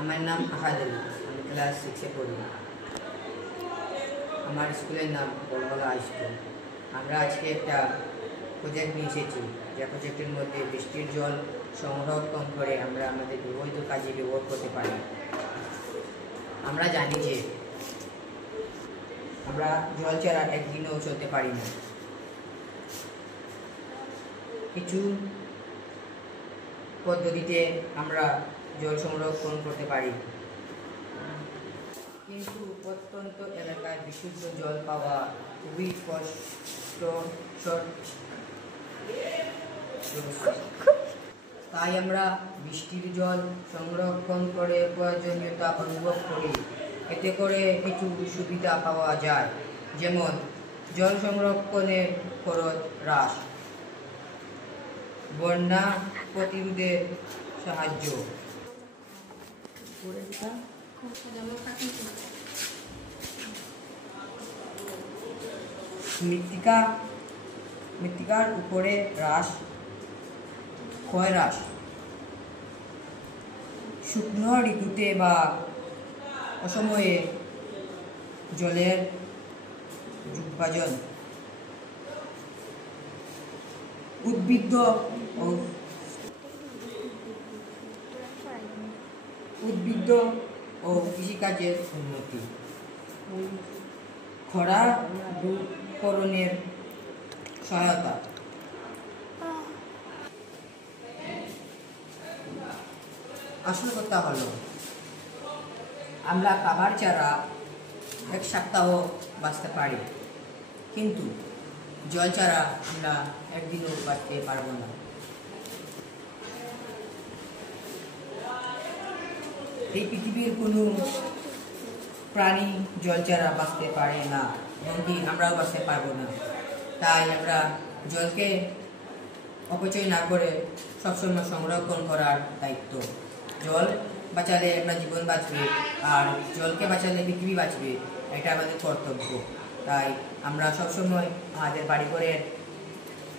আমার নাম আহাদ আলী। আমি ক্লাস 6-এ পড়ি। আমার স্কুলের নাম বড়গলা হাই স্কুল। আমরা আজকে একটা প্রজেক্ট নিয়ে এসেছি, যে প্রজেক্টের মধ্যে বৃষ্টির জল সংরক্ষণ করে আমরা আমাদের ব্যবহৃত কাজে ব্যবহার করতে পারি। আমরা জানি যে আমরা জল ছাড়া একদিনও চলতে পারি না। কিছু পদ্ধতিতে আমরা জল সংরক্ষণ করতে পারি, কিন্তু প্রত্যন্ত এলাকায় বিশুদ্ধ জল পাওয়া খুবই কষ্টকর। তাই আমরা বৃষ্টির জল সংরক্ষণ করে প্রয়োজনীয়তা অনুভব করি। এতে করে কিছু সুবিধা পাওয়া যায়, যেমন জল সংরক্ষণের খরচ হ্রাস, বন্যা প্রতিরোধে সাহায্য, মৃত্তিকার উপরে ক্ষয় হ্রাস, শুকনো ঋতুতে বা অসময়ে জলের যোগাযোগ, উদ্ভিদ ও কৃষিকাজের উন্নতি, খরা দূরীকরণের সহায়তা। আসল কথা হলো, আমরা খাবার ছাড়া 1 সপ্তাহ বাঁচতে পারি, কিন্তু জল ছাড়া আমরা একদিনও বাঁচতে পারবো না। এই পৃথিবীর কোনো প্রাণী জল ছাড়া বাঁচতে পারে না, এমনকি আমরাও বাঁচতে পারবো না। তাই আমরা জলকে অপচয় না করে সবসময় সংরক্ষণ করার দায়িত্ব। জল বাঁচালে আমরা জীবন বাঁচবে, আর জলকে বাঁচালে পৃথিবী বাঁচবে, এটা আমাদের কর্তব্য। তাই আমরা সবসময় আমাদের বাড়ি করে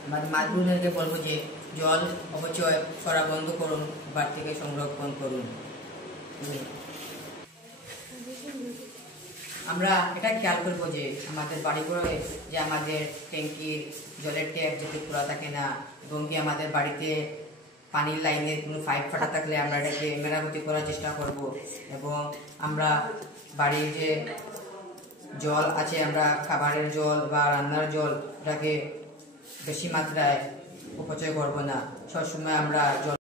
আমাদের মা বোনেরকে বলবো যে জল অপচয় করা বন্ধ করুন, বাড়ি থেকে সংরক্ষণ করুন। আমরা এটা খেয়াল করবো যে আমাদের বাড়ি ঘরে যে আমাদের ট্যাঙ্কির জলের ট্যাপ যাতে খোলা থাকে না, এবং কি আমাদের বাড়িতে পানির লাইনের কোনো পাইপ ফাটা থাকলে আমরা এটাকে মেরামতি করার চেষ্টা করব। এবং আমরা বাড়ির যে জল আছে, আমরা খাবারের জল বা রান্নার জল, এটাকে বেশি মাত্রায় অপচয় করব না। সবসময় আমরা জল